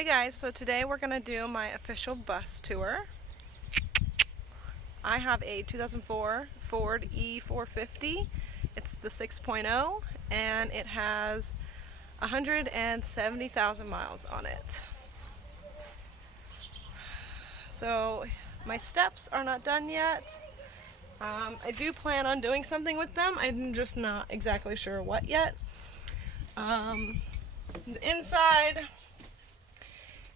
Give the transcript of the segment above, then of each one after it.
Hey guys, so today we're going to do my official bus tour. I have a 2004 Ford E450. It's the 6.0 and it has 170,000 miles on it. So my steps are not done yet. I do plan on doing something with them. I'm just not exactly sure what yet. The inside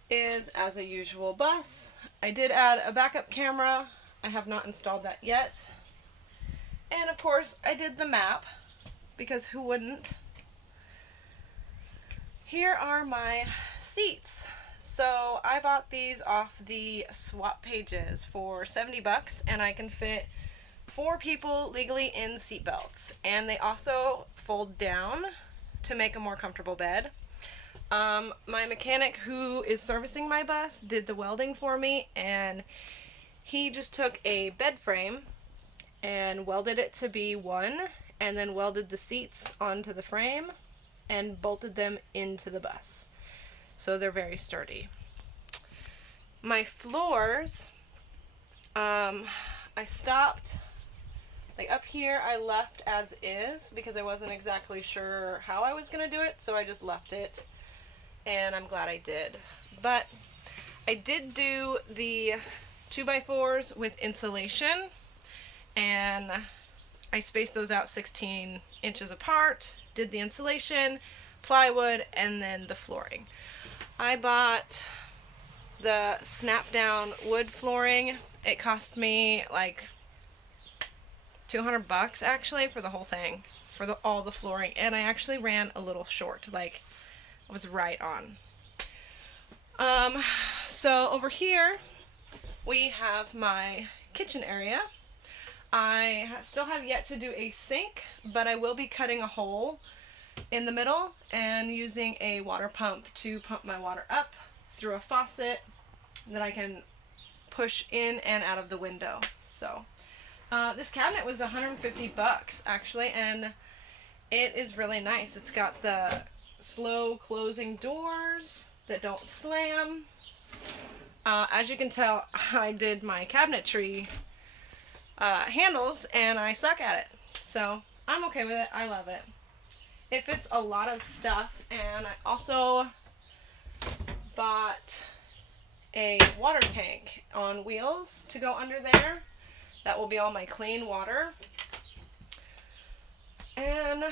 is as a usual bus. I did add a backup camera. I have not installed that yet. And of course I did the map, because who wouldn't? Here are my seats. So I bought these off the swap pages for 70 bucks and I can fit 4 people legally in seat belts. And they also fold down to make a more comfortable bed. My mechanic who is servicing my bus did the welding for me, and he just took a bed frame and welded it to be one, and then welded the seats onto the frame and bolted them into the bus. So they're very sturdy. My floors, I stopped, like up here I left as is because I wasn't exactly sure how I was going to do it, so I just left it. And I'm glad I did. But I did do the 2x4s with insulation, and I spaced those out 16 inches apart, did the insulation, plywood, and then the flooring. I bought the snap down wood flooring. It cost me like 200 bucks actually for the whole thing, for all the flooring, and I actually ran a little short, like I was right on. So over here we have my kitchen area. I still have yet to do a sink, but I will be cutting a hole in the middle and using a water pump to pump my water up through a faucet that I can push in and out of the window. So this cabinet was 150 bucks actually, and it is really nice. It's got the slow closing doors that don't slam. As you can tell, I did my cabinetry handles and I suck at it. So I'm okay with it. I love it. It fits a lot of stuff, and I also bought a water tank on wheels to go under there. That will be all my clean water. And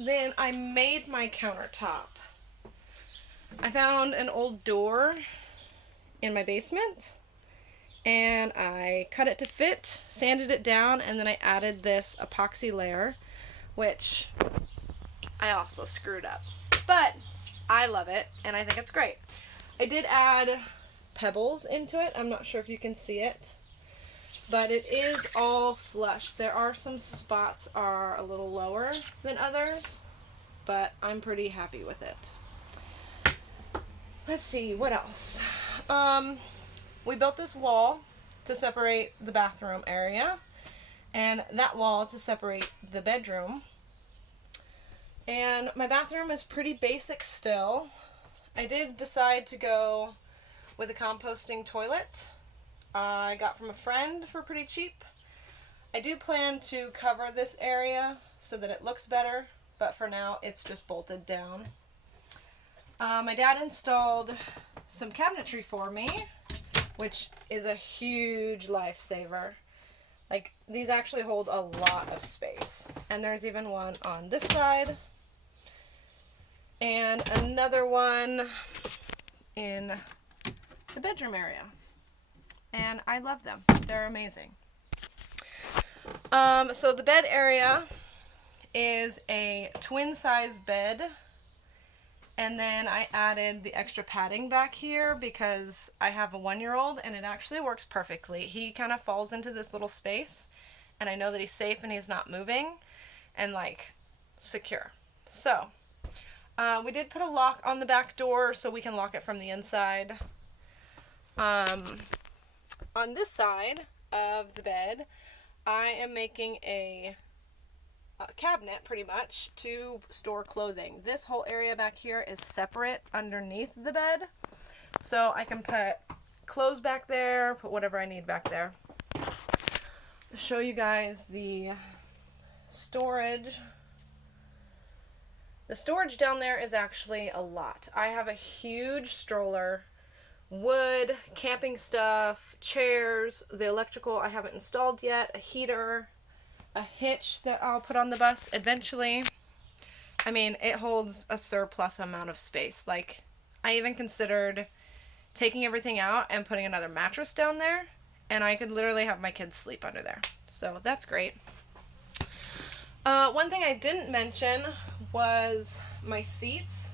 then I made my countertop. I found an old door in my basement and I cut it to fit, sanded it down, and then I added this epoxy layer, which I also screwed up. But I love it and I think it's great. I did add pebbles into it. I'm not sure if you can see it, but it is all flush. There are some spots are a little lower than others, but I'm pretty happy with it. Let's see, what else? We built this wall to separate the bathroom area, and that wall to separate the bedroom. And my bathroom is pretty basic still. I did decide to go with a composting toilet I got from a friend for pretty cheap. I do plan to cover this area so that it looks better, but for now it's just bolted down. My dad installed some cabinetry for me, which is a huge lifesaver. Like, these actually hold a lot of space. And there's even one on this side. And another one in the bedroom area. And I love them. They're amazing. So the bed area is a twin size bed. And then I added the extra padding back here because I have a 1-year-old and it actually works perfectly. He kind of falls into this little space and I know that he's safe and he's not moving and like secure. So we did put a lock on the back door so we can lock it from the inside. On this side of the bed, I am making a cabinet pretty much to store clothing. This whole area back here is separate underneath the bed, So I can put clothes back there, put whatever I need back there. I'll show you guys the storage. The storage down there is actually a lot. I have a huge stroller, wood, camping stuff, chairs, the electrical I haven't installed yet, a heater, a hitch that I'll put on the bus eventually. I mean, it holds a surplus amount of space. Like, I even considered taking everything out and putting another mattress down there, and I could literally have my kids sleep under there. So that's great. One thing I didn't mention was my seats.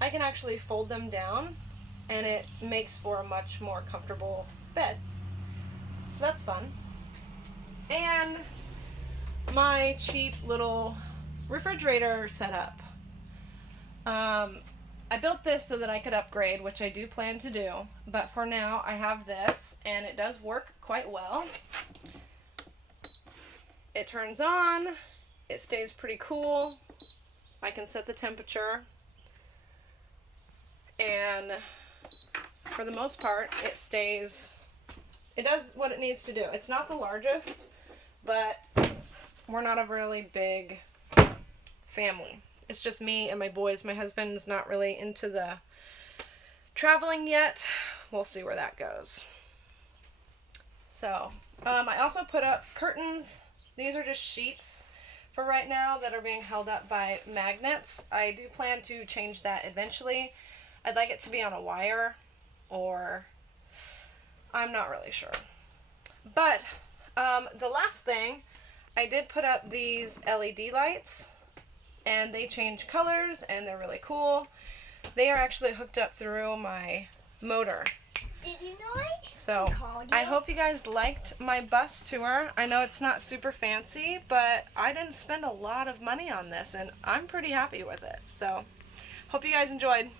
I can actually fold them down, and it makes for a much more comfortable bed. So that's fun. And my cheap little refrigerator setup. I built this so that I could upgrade, which I do plan to do, but for now I have this, and it does work quite well. It turns on, it stays pretty cool. I can set the temperature, and for the most part it does what it needs to do. It's not the largest, but we're not a really big family. It's just me and my boys. My husband's not really into the traveling yet. We'll see where that goes. So, I also put up curtains. These are just sheets for right now that are being held up by magnets. I do plan to change that eventually. I'd like it to be on a wire, or I'm not really sure. But the last thing, I did put up these LED lights, and they change colors, and they're really cool. They are actually hooked up through my motor. Did you know So I hope you guys liked my bus tour. I know it's not super fancy, but I didn't spend a lot of money on this, and I'm pretty happy with it. So hope you guys enjoyed.